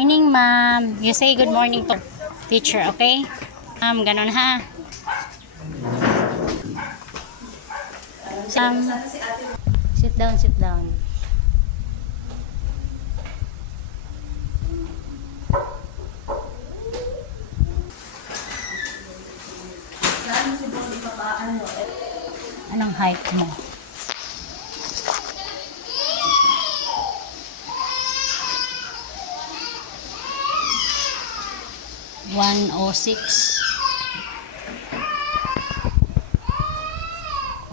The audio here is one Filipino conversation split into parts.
Morning, ma'am. You say good morning to teacher, okay? Ma'am, ganun ha. Sit down, sit down. Anong height mo? One o six.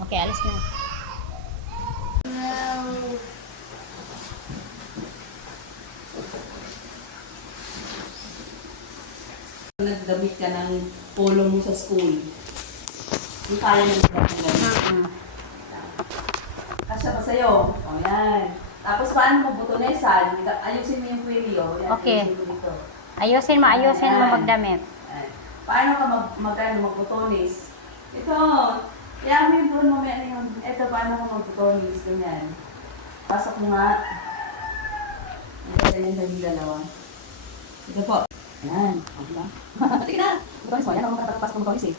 Okay, alis na. Nagdamit ka ng polo mo sa school. Yung kaya ng damit. Kasya pa sa'yo. O yan. Tapos paano mo butonesan? Ayusin mo yung query o. Yan, Okay. ayusin mo dito. Ayusin mo magdamit. Ayan. Paano ka magbutones? Ito. Kaya mo yung buwan mo may ano yung, ito paano ka magbutones? Ganyan. Pasok mo nga. Ito yung dali dalawa. Ito po. Ayan. Okay ba? Tingnan na. Butones mo. Yan ako makapasok mo butones eh.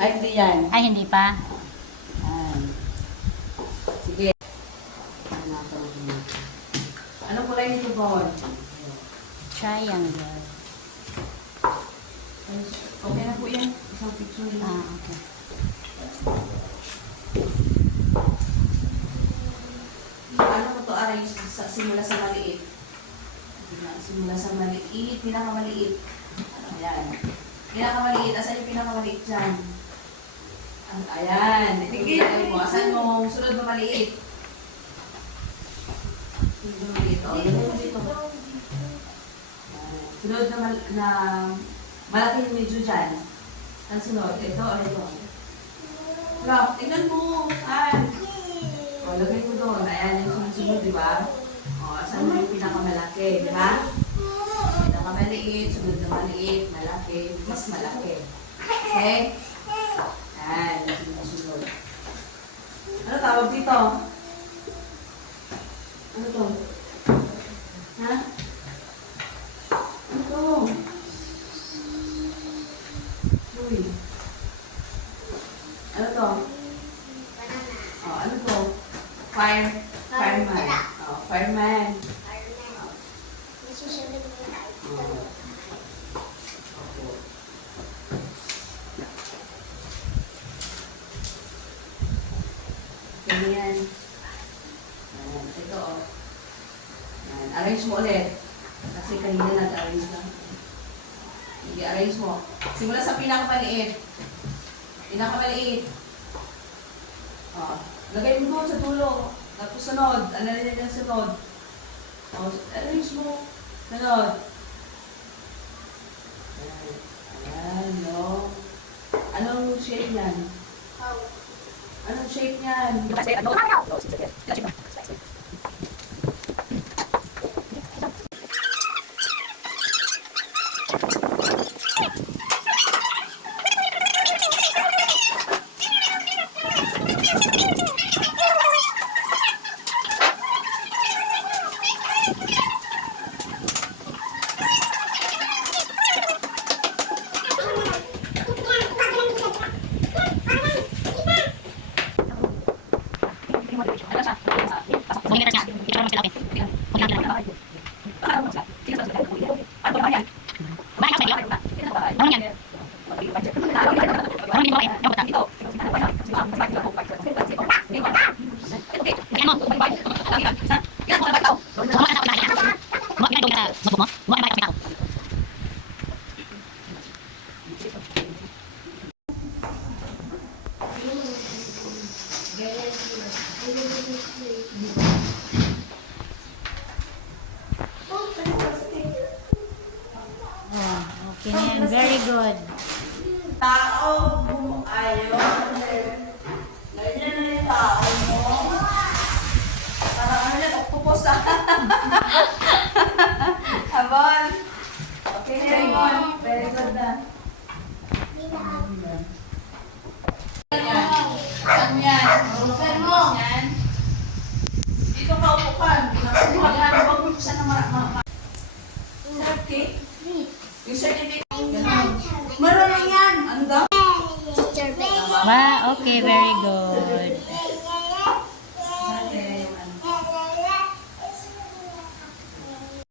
Ay, hindi yan. Ay, hindi pa. Ayan. Sige. Anong kulay nito, Bon? Triangle. Okay na po yan. Isang picture lang. Ah, okay. Ano mo to arrange simula sa maliit? Simula sa maliit, pinakamaliit. Ayan. Pinakamaliit. Asan yung pinakamaliit dyan? Ayan. Tingnan mo. Asan mo? Sunod na maliit. Sunod na maliit. O, lagay mo dito. Sunod na malaki yung medyo dyan. Ang sunod. Ito o ito. Look, tingnan mo. Ayan. O, lagay mo doon. Ayan yung sunod, di ba? O, asan mo yung pinakamalaki, di ba? Pinakamaliit, sunod na maliit, malaki, mas malaki. Okay? Ayan, yung sunod. Ano tawag dito? Ano to? Ha? Ano to? Uy. Ano to? Oh, ano to? Fireman. Oh, fireman. Ganyan. Ayan, ito o. Ayan, arrange mo ulit. Kasi kanina nag-arrange lang. Sige, arrange mo. Simula sa pinakamaliit. Pinakamaliit. O, lagay mo doon sa dulo. Tapos sunod. Ano rin yung sunod? O, arrange mo. Sunod. Ayan. Ayan, no. Anong shape yan? Anong shape niyan? Okay na yan. Very good. Tao mo ayaw. Ganyan na yung tao mo. Parang ano yan, octopus ah. Habon. Okay na yun. Very good na. Saan yan? Dito ka upo Okay, very good.